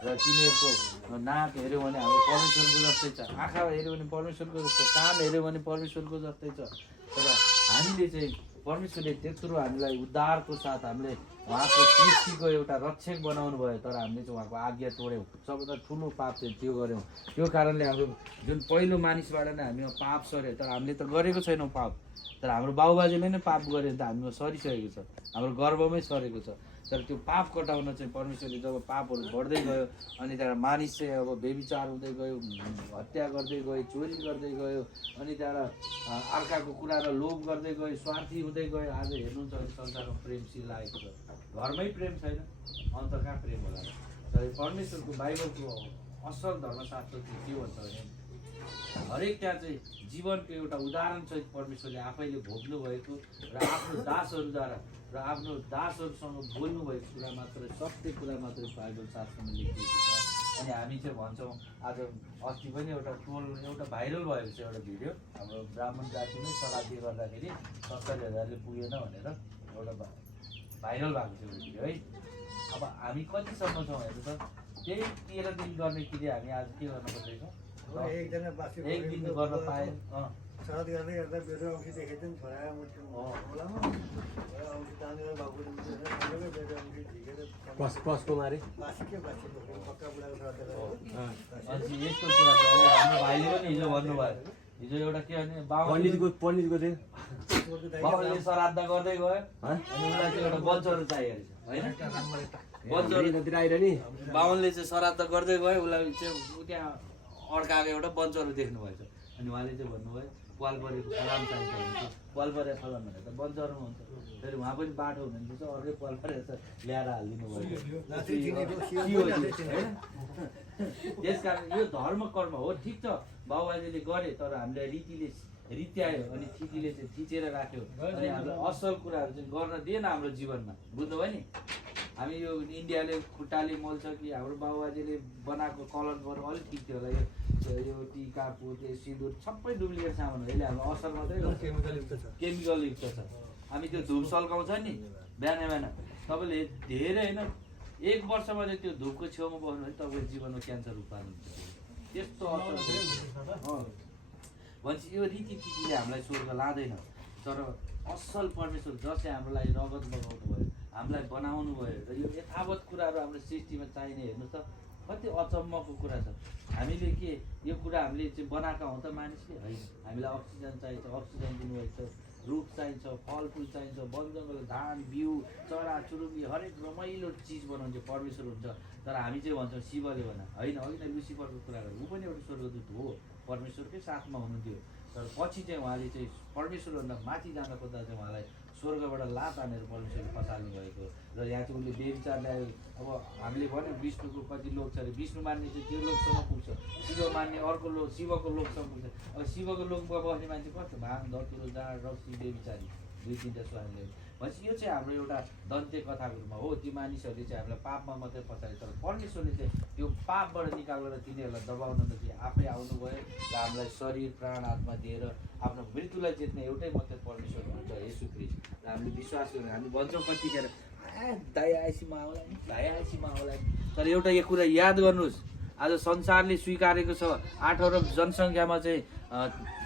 र तिमीहरूको नाक हेऱ्यो भने हाम्रो परमेश्वरको जस्तै छ, आँखा हेऱ्यो भने परमेश्वरको जस्तो, कान हेऱ्यो भने परमेश्वरको जस्तै छ। तर हामीले चाहिँ परमेश्वरले त्यत्रो हामीलाई उद्धारको साथ हामीले उहाँको सृष्टिको एउटा रक्षक बनाउनु भयो, तर हामीले चाहिँ उहाँको आज्ञा तोड्यौँ। सबभन्दा ठुलो पाप चाहिँ त्यो गऱ्यौँ। त्यो कारणले हाम्रो जुन पहिलो मानिसबाट नै हामीमा पाप सर्यो, तर हामीले त गरेको छैनौँ पाप, तर हाम्रो बाबुबाजेले नै पाप गऱ्यो भने त हामीमा सरिसकेको छ, हाम्रो गर्वमै सरेको छ। तर त्यो पाप कटाउन चाहिँ परमेश्वरले जब पापहरू बढ्दै गयो अनि त्यहाँबाट मानिस चाहिँ अब बेविचार हुँदै गयो, हत्या गर्दै गयो, चोरी गर्दै गयो, अनि त्यहाँबाट अर्काको कुरा र लोभ गर्दै गयो, स्वार्थी हुँदै गयो। आज हेर्नुहुन्छ अहिले संसारमा प्रेम सिलाएको छ, घरमै प्रेम छैन, अन्त कहाँ प्रेम होला र? तर परमेश्वरको बाइबलको असल धर्मशास्त्र चाहिँ के भन्छ भने हरेक त्यहाँ चाहिँ जीवनको एउटा उदाहरण सहित परमेश्वरले आफैले भोग्नु भएको र आफ्नो दासहरूद्वारा र आफ्नो दासहरूसँग बोल्नु भएको कुरा मात्रै, सत्य कुरा मात्रै बाइबल शास्त्रमा लेखिएको छ। अनि हामी चाहिँ भन्छौँ, आज अस्ति पनि एउटा एउटा भाइरल भएको छ एउटा भिडियो, हाम्रो ब्राह्मण जातिमै शताब्दी गर्दाखेरि 70,000ले पुगेन भनेर एउटा भाइरल भएको छ एउटा भिडियो है। अब हामी कतिसम्म छौँ हेर्नु त, त्यही 13 दिन गर्ने कि हामी आज के गर्न खोजेको? एक दिन गर्न पाएँ। शरद गर्दै गर्दा मेरो औँठी देखेको थिएँ नि, छोरा खोलामा औँठी तानेर बाबुले मेरो औँठी झिकेर कसको मारे पक्का बुढाको श्राद्ध अनि यस्तो कुरा छ। अब हाम्रो भाइले पनि हिजो भन्नुभयो, हिजो एउटा के भने पण्डितको थियो बाबुले श्राद्ध गर्दै गयो अनि उसलाई चाहिँ एउटा बन्चरो चाहिएको रहेछ होइन। बन्चरोतिर आएर नि बाहुनले चाहिँ श्राद्ध गर्दै गयो, उसलाई चाहिँ त्यहाँ अड्काएको एउटा बन्चरो देख्नु भएछ। अनि उहाँले चाहिँ भन्नुभयो पालपरेको फलाम चाहिन्छ भने पालपरे फलाम भनेर त बन्चरोमा हुन्छ, फेरि उहाँ पनि बाटो हुनुहुन्छ अर्कै पालपरे ल्याएर हालिदिनु भयो होइन। त्यस कारण यो धर्म कर्म हो, ठिक छ बाबुबाजेले गरे, तर हामीले रीतिले रित्यायो अनि थिचीले चाहिँ थिचेर राख्यो अनि हाम्रो असल कुराहरू चाहिँ गर्न दिएन हाम्रो जीवनमा, बुझ्नुभयो नि। हामी यो इन्डियाले खुट्टाले मोल्छ कि हाम्रो बाबुबाजेले बनाएको कलरहरू अलिक ठिक थियो होला, यो टिका पोते सिन्दुर सबै डुप्लिकेट सामान हो, यसले हाम्रो असल मात्रै केमिकल युक्त छ। हामी त्यो धुप सल्काउँछ नि बिहान बिहान, तपाईँले धेरै होइन 1 वर्षमा चाहिँ त्यो धुपको छेउमा बस्नु भने तपाईँको जीवनमा क्यान्सर उत्पादन हुन्छ, त्यस्तो असल भनेपछि यो रीतिथितिले हामीलाई स्वर्ग लाँदैन। तर असल परमेश्वर जसले हाम्रो लागि रगत बगाउनु भयो, हामीलाई बनाउनु भयो र यो यथावत कुराहरू हाम्रो सृष्टिमा चाहिने, हेर्नुहोस् त कति अचम्मको कुरा छ। हामीले के यो कुरा हामीले चाहिँ बनाएका हौँ त मानिसले होइन, हामीलाई अक्सिजन चाहिन्छ, अक्सिजन दिनुभएको छ, रुख चाहिन्छ, फलफुल चाहिन्छ, वनजङ्गल, धान बिउ, चरा चुरुङ्गी हरेक रमाइलो चिज बनाउँछ परमेश्वर हुन्छ। तर हामी चाहिँ भन्छौँ शिवले भन होइन, अघि नै लुसिफरको कुरा गर्यो, ऊ पनि एउटा स्वर्गदूत हो, परमेश्वरकै साथमा हुनुहुन्थ्यो। तर पछि चाहिँ उहाँले चाहिँ परमेश्वरभन्दा माथि जान खोज्दा चाहिँ उहाँलाई स्वर्गबाट लात हानेर परमेश्वरले पसाल्नु भएको। र यहाँ चाहिँ उसले बेविचार ल्यायो। अब हामीले भन्यो विष्णुको कति लोक छ अरे, विष्णु मान्ने चाहिँ त्यो लोकसम्म पुग्छ, शिव मान्ने अर्को लोक शिवको लोकसम्म पुग्छ। अब शिवको लोकमा बस्ने मान्छे कस्तो भाङ धतुरो जाँड रक्सी बेविचारी 2-3टा स्वामी ल्यायो भनेपछि यो चाहिँ हाम्रो एउटा दन्ते कथाको रूपमा हो। ती मानिसहरूले चाहिँ हामीलाई पापमा मात्रै पछाडि, तर परमेश्वरले चाहिँ त्यो पापबाट निकालेर तिनीहरूलाई दबाउन नदिए आफै आउनुभयो र हामीलाई शरीर प्राण आत्मा दिएर आफ्नो मृत्युलाई जित्ने एउटै मात्रै परमेश्वर हुन्छ येशू ख्रीष्ट। र हामीले विश्वास गर्छौँ, हामी भन्छौँ कतिखेर दाइ आएसीमा आउला नि, भाइ आएसीमा आउला नि। तर एउटा यो कुरा याद गर्नुहोस्, आज संसारले स्वीकारेको छ 8 अरब जनसङ्ख्यामा चाहिँ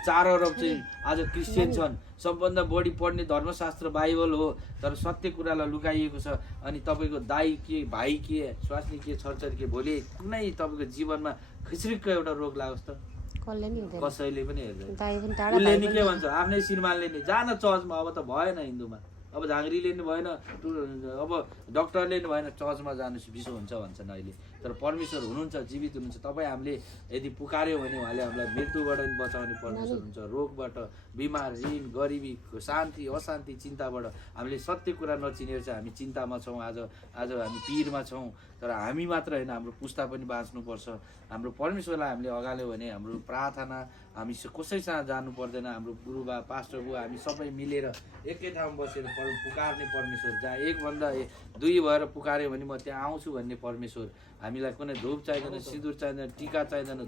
4 अरब चाहिँ आज क्रिस्चियन छन्। सबभन्दा बढी पढ्ने धर्मशास्त्र बाइबल हो, तर सत्य कुरालाई लुकाइएको छ। अनि तपाईँको दाइ के, भाइ के, स्वास्नी के, छरछरी के, भोलि कुनै तपाईँको जीवनमा खिच्रिक्क एउटा रोग लागोस् त कसैले पनि हेर्दैन। उसले नि के भन्छ, आफ्नै श्रीमानले नि जान चर्चमा, अब त भएन हिन्दूमा, अब झाँक्रीले नि भएन, अब डक्टरले नि भएन, चर्चमा जानु बिसो हुन्छ भन्छन् अहिले। तर परमेश्वर हुनुहुन्छ, जीवित हुनुहुन्छ। तपाईँ हामीले यदि पुकार्यो भने उहाँले हामीलाई मृत्युबाट पनि बचाउने परमेश्वर हुन्छ, रोगबाट, बिमार, ऋण, गरिबी, शान्ति, अशान्ति, चिन्ताबाट। हामीले सत्य कुरा नचिनेर चाहिँ हामी चिन्तामा छौँ, आज हामी पिरमा छौँ। तर हामी मात्र होइन, हाम्रो पुस्ता पनि बाँच्नुपर्छ। हाम्रो परमेश्वरलाई हामीले अगाल्यो भने हाम्रो प्रार्थना हामी कसैसँग जानु पर्दैन। हाम्रो गुरुबा पास्टर बुवा हामी सबै मिलेर एकै ठाउँमा बसेर पुकार्ने परमेश्वर, जहाँ 1-2 भएर पुकार्यो भने म त्यहाँ आउँछु भन्ने परमेश्वर। हामीलाई कुनै धूप चाहिँदैन, सिन्दुर चाहिँदैन, टिका चाहिँदैन,